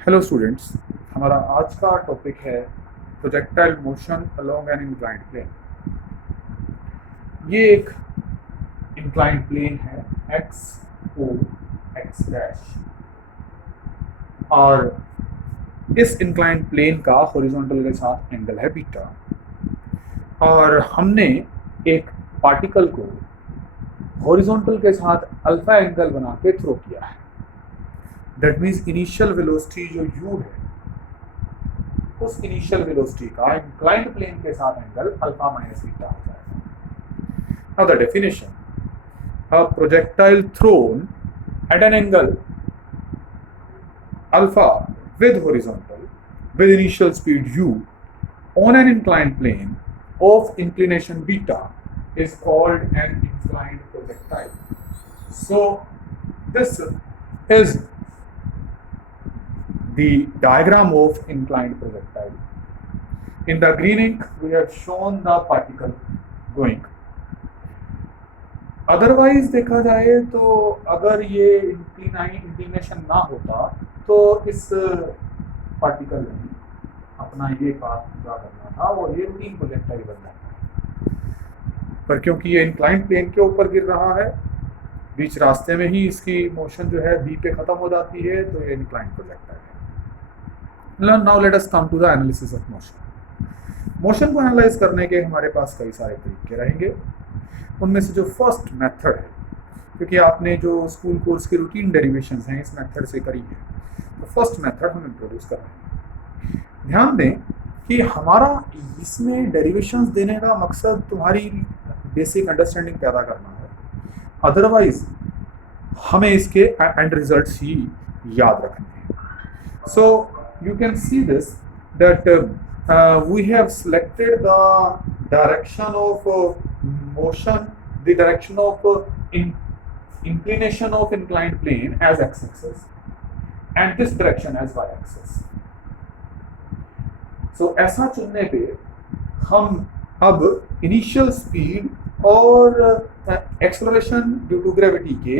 Hello students, हमारा आज का टॉपिक है projectile motion along an inclined plane. ये एक इंक्लाइंड प्लेन है एक्स ओ एक्स डैश, और इस इंक्लाइंड प्लेन का हॉरिजॉन्टल के साथ एंगल है बीटा, और हमने एक पार्टिकल को हॉरिजॉन्टल के साथ अल्फा एंगल बना के थ्रो किया है। दैट मीन्स इनिशियल वेलोसिटी जो u है, उस इनिशियल वेलोसिटी का इंक्लाइंड प्लेन के साथ एंगल अल्फा माइनस बीटा हो जाएगा। Now the definition: a projectile thrown at an angle alpha with horizontal with initial speed u on an inclined plane of inclination beta is called an inclined projectile. So this is the diagram of inclined projectile. In the green ink we have shown the particle going. Otherwise देखा जाए तो अगर ये inclination ना होता तो इस particle ने अपना ये पाथ पूरा करना था और ये रूटीन प्रोजेक्टाइल बन जाता है, पर क्योंकि ये इंक्लाइंड प्लेन के ऊपर गिर रहा है, बीच रास्ते में ही इसकी मोशन जो है बी पे खत्म हो जाती है, तो ये इंक्लाइंड प्रोजेक्टाइल है। Now let us come to the analysis of motion. Motion को एनालाइज करने के हमारे पास कई सारे तरीके रहेंगे। उनमें से जो फर्स्ट मेथड है, क्योंकि आपने जो स्कूल कोर्स की रूटीन डेरिवेशंस हैं इस मेथड से करी है, तो फर्स्ट मेथड हम इंट्रोड्यूस कर रहे हैं। ध्यान दें कि हमारा इसमें डेरिवेशंस देने का मकसद तुम्हारी बेसिक अंडरस्टैंडिंग पैदा करना है, अदरवाइज हमें इसके एंड रिजल्ट्स ही याद रखने हैं। So you can see this that we have selected the direction of motion, the direction of inclination of inclined plane as x-axis and this direction as y-axis. So ऐसा चुनने पे हम अब इनिशियल स्पीड और acceleration due to gravity के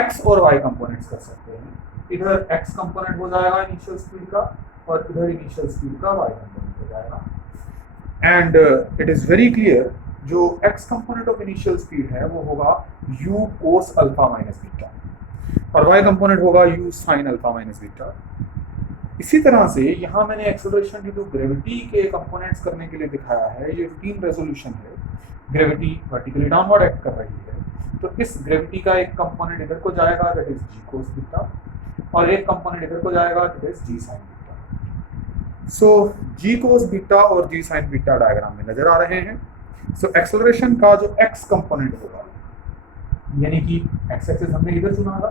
x और y components कर सकते हैं। इधर x कंपोनेंट हो जाएगा इनिशियल स्पीड का और इधर इनिशियल स्पीड का y कंपोनेंट हो जाएगा। And it is very clear, जो x component of initial speed है वो होगा u cos alpha minus beta और y कंपोनेंट होगा u sin alpha minus beta. इसी तरह से यहाँ मैंने एक्सेलरेशन ड्यू टू ग्रेविटी के कंपोनेंट्स करने के लिए दिखाया है। ये रूटीन रेजोल्यूशन है, ग्रेविटी वर्टिकली डाउनवर्ड एक्ट कर रही है, तो इस ग्रेविटी का एक कंपोनेंट इधर को जाएगा, that is g cos beta, और एक कंपोनेंट इधर को जाएगा, that is g sin beta. So g cos beta और g sin बीटा डायग्राम में नजर आ रहे हैं। सो एक्सेलरेशन का जो x कंपोनेंट होगा, यानी कि x एक्सिस हमने इधर चुना था,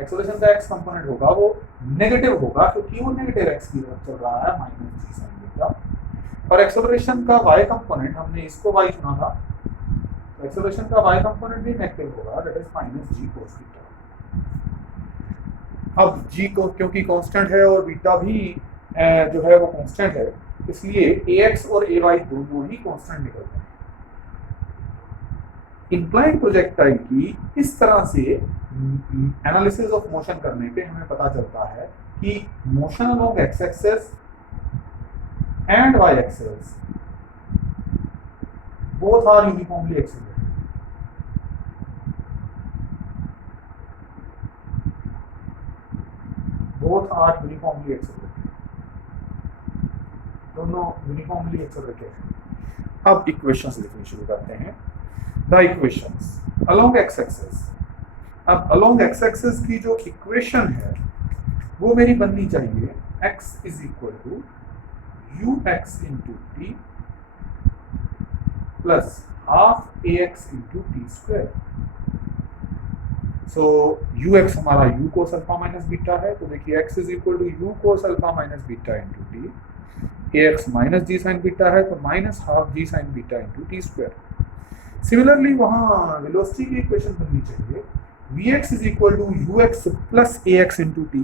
एक्सेलरेशन का x कंपोनेंट होगा वो नेगेटिव होगा, क्योंकि वो नेगेटिव x की तरफ चल रहा है, माइनस g sin बीटा। और एक्सेलरेशन का y कंपोनेंट हमने इसको y चुना था, तो एक्सेलरेशन का y कंपोनेंट भी नेगेटिव होगा, that is minus g cos beta. अब g को क्योंकि कांस्टेंट है और बीटा भी जो है वो कांस्टेंट है, इसलिए ax और ay दोनों ही कांस्टेंट निकलते हैं। इंक्लाइंड प्रोजेक्टाइल की इस तरह से एनालिसिस ऑफ मोशन करने पे हमें पता चलता है कि motion along x axis and y axis both are uniformly accelerated. Both are uniformly accelerated, दोनों यूनिफॉर्मली एक्सेलरेटेड हैं। अब इक्वेशंस लिखनी शुरू करते हैं। The equations along x axis. अब अलोंग एक्स एक्सिस की जो इक्वेशन है वो मेरी बननी चाहिए x is equal to ux into t plus half ax into t square. So ux हमारा u cos alpha minus beta है, तो देखिए x is equal to u cos alpha minus beta into t, ax minus g sine beta है तो minus half g sine beta into t square. Similarly वहाँ velocity की equation बननी चाहिए Vx is equal to ux plus ax into t,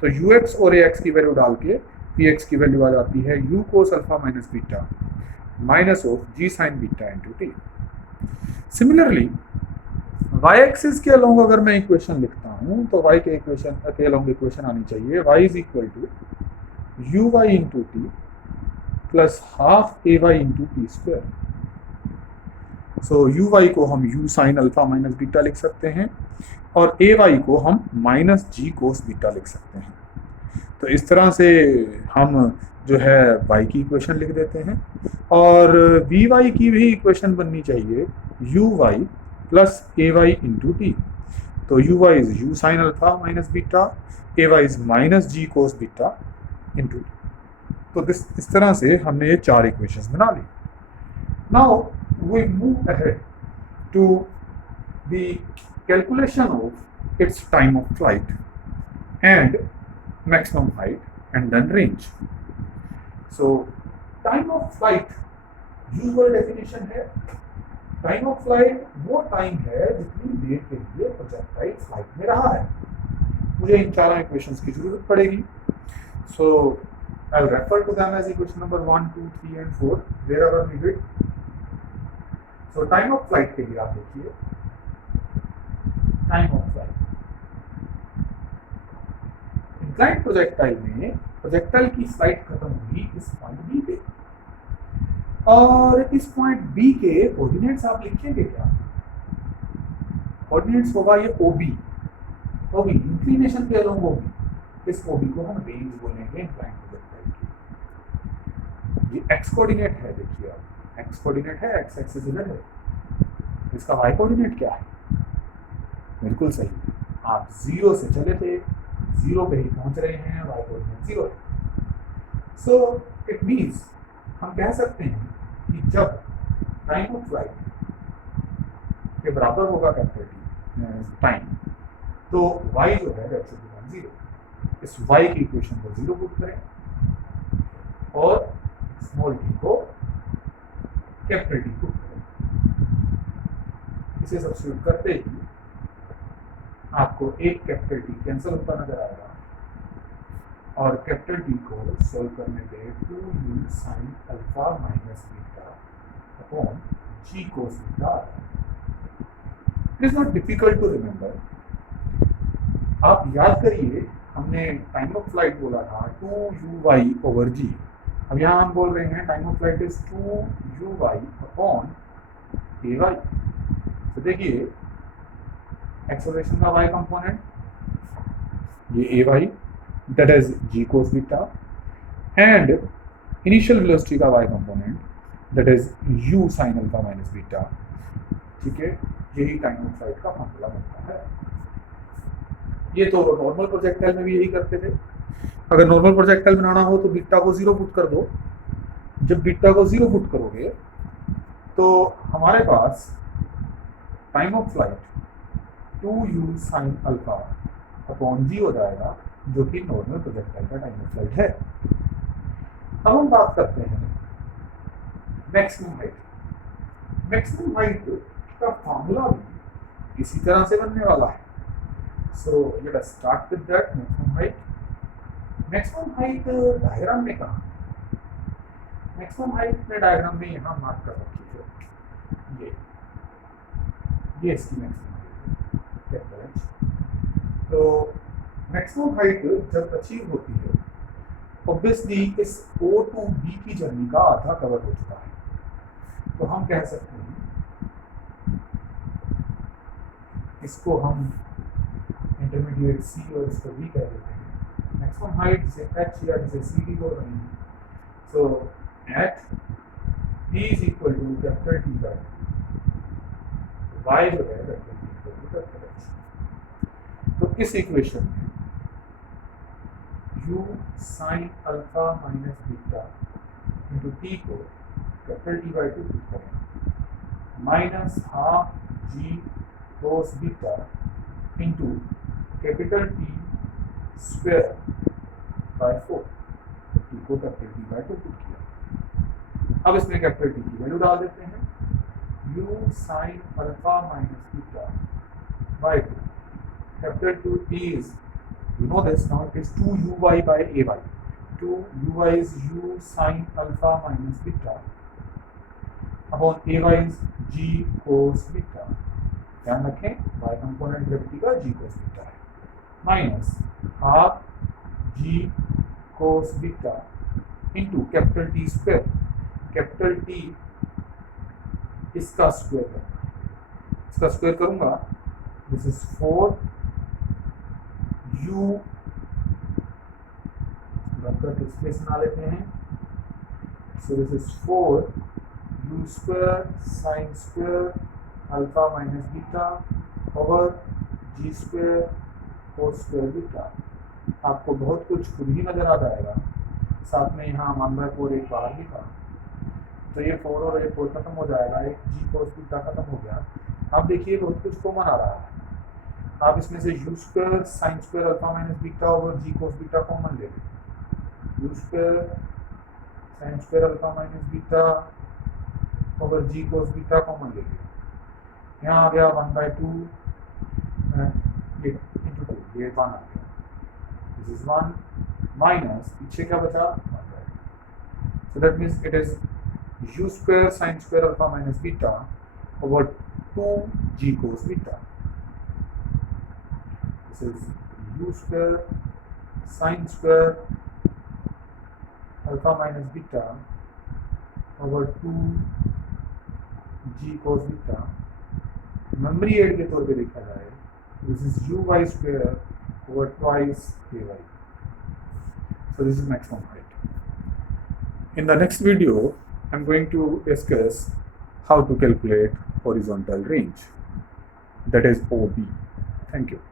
तो ux और ax की value डाल के Vx की वैल्यू आ जाती है u cos alpha minus beta minus of g sin beta into T. Similarly y axis के अलोंग अगर मैं इक्वेशन लिखता हूँ तो y के इक्वेशन के अलोंग इक्वेशन आनी चाहिए y is equal to u y into t plus half a y into t square. So u y को हम u sine alpha minus beta लिख सकते हैं और ए वाई को हम माइनस जी कोस बीटा लिख सकते हैं। तो इस तरह से हम जो है y की इक्वेशन लिख देते हैं और वी वाई की भी इक्वेशन बननी चाहिए u y plus a y into t. तो u y is u sine alpha minus beta, a y is minus g cos beta into t. तो इस तरह से हमने ये चार इक्वेशंस बना ली। Now we move ahead to the calculation of its time of flight and maximum height and then range. So time of flight usual definition है time of flight वो टाइम है जितनी देर के लिए प्रोजेक्टाइल फ्लाइट में रहा है। मुझे इन चारों इक्वेशंस की जरूरत पड़ेगी। So I'll refer to them as equation number 1, 2, 3 and 4 wherever we did. So time of flight के लिए आप देखिए time of flight inclined projectile में प्रोजेक्टाइल की फ्लाइट खत्म हुई इस पॉइंट बी पे और इस पॉइंट बी के कोऑर्डिनेट्स आप लिखेंगे क्या? कोऑर्डिनेट्स होगा ये ओबी, ओबी इंक्लिनेशन पे अलोंग ओबी। इस ओबी को हम रेंज बोलेंगे इंक्लाइंड प्रोजेक्टाइल की। ये एक्स कोऑर्डिनेट है, देखिए आप एक्स कोऑर्डिनेट है, एक्स एक्सिस इधर है। इसका वाई कोऑर्डिनेट क्या है? बिल्कुल सही, आप जीरो से चले थे, जीरो पे ही पहुंच रहे हैं, वाई कोऑर्डिनेट जीरो है। सो इट मीन्स हम कह सकते हैं कि जब टाइम ऑफ फ्लाइट के बराबर होगा कैपिटल टी टाइम, तो वाई जो है दैट शुड बी जीरो। इस वाई की इक्वेशन को जीरो पुट करें और स्मॉल टी को कैपिटल टी पुट करें। इसे सब्स्टिट्यूट करते ही आपको एक कैपिटल टी कैंसिल होता नजर आएगा और कैपिटल टी को सॉल्व करने पे 2u sine alpha minus beta upon g cos beta. It is not difficult to remember. आप याद करिए हमने टाइम ऑफ फ्लाइट बोला था 2u ओवर जी। अब यहाँ हम बोल रहे हैं time of flight is 2u upon a y. तो देखिए एक्सेलरेशन का y कंपोनेंट ये a y that is g cos beta and initial velocity का y component that is u sine alpha minus beta. ठीक है, यही टाइम ऑफ फ्लाइट का formula बनता है। ये तो नॉर्मल प्रोजेक्टाइल में भी यही करते थे। अगर नॉर्मल प्रोजेक्टाइल बनाना हो तो बीटा को जीरो पुट कर दो। जब बीटा को जीरो पुट करोगे तो हमारे पास time of flight 2u sine alpha upon g हो जाएगा, जो कि नॉर्मल प्रोजेक्टाइल का टाइम ऑफ फ्लाइट है। अब हम बात करते हैं मैक्सिमम हाइट। मैक्सिमम हाइट का फार्मूला भी इसी तरह से बनने वाला है। So let us start with that maximum height. Maximum height diagram में कहाँ? मैक्सिमम हाइट में डायग्राम में यहाँ मार्क कर रखी है, ये इसकी मैक्सिमम। तो मैक्सिमम हाइट जब अचीव होती है ऑब्वियसली इस O टू B की जर्नी का आधा कवर हो चुका है। तो हम कह सकते हैं इसको हम इंटरमीडिएट C और इसको B कह देते हैं। मैक्सिमम हाइट से H या जिसे CD बोल रहे हैं। So at T is equal to capital T by Y जो है capital T equal to capital H। तो इस इक्वेशन में u sine alpha minus beta into t को कैपिटल टी बाई 2 पुट करें minus half g cos beta into capital t square by 4। T को capital t by 2 put किया। अब इसमें कैपिटल टी की वैल्यू डाल देते हैं u sine alpha minus beta by 2। Capital 2 is, you know this now, it is 2uy by ay. 2uy is u sine alpha minus beta upon ay is g cos beta ध्यान रखें y component gravity का g cos beta है, minus half g cos beta into capital T square, capital T इसका square करूँगा, इसका square करूँगा, this is 4 u bracket space बना लेते हैं, so this is 4 u square sin square alpha minus beta over g square cos square beta. आपको बहुत कुछ खुद ही नजर आ जाएगा, साथ में यहाँ 1/4 एक बाहर भी था, तो ये 4 और ये 4 खत्म हो जाएगा, एक g cos बीटा खत्म हो गया। आप देखिए बहुत कुछ कॉमन आ रहा है, आप इसमें से u square sine square alpha minus beta over g cos beta common ले लें, u square sine square alpha minus beta over g cos beta common ले लें। यहाँ आ गया 1/2 ये इंटू 2, ये 1 आ गया, दिस इज 1 माइनस पीछे क्या बचा 1/2, so that means it is u square sine square alpha minus beta over 2g cos beta, this is u square sine square alpha minus beta over 2g cos beta. Memory aid के तौर पे देखा जाए, this is u y square over twice k y, so this is maximum height. In the next video, I'm going to discuss how to calculate horizontal range, that is OB. Thank you.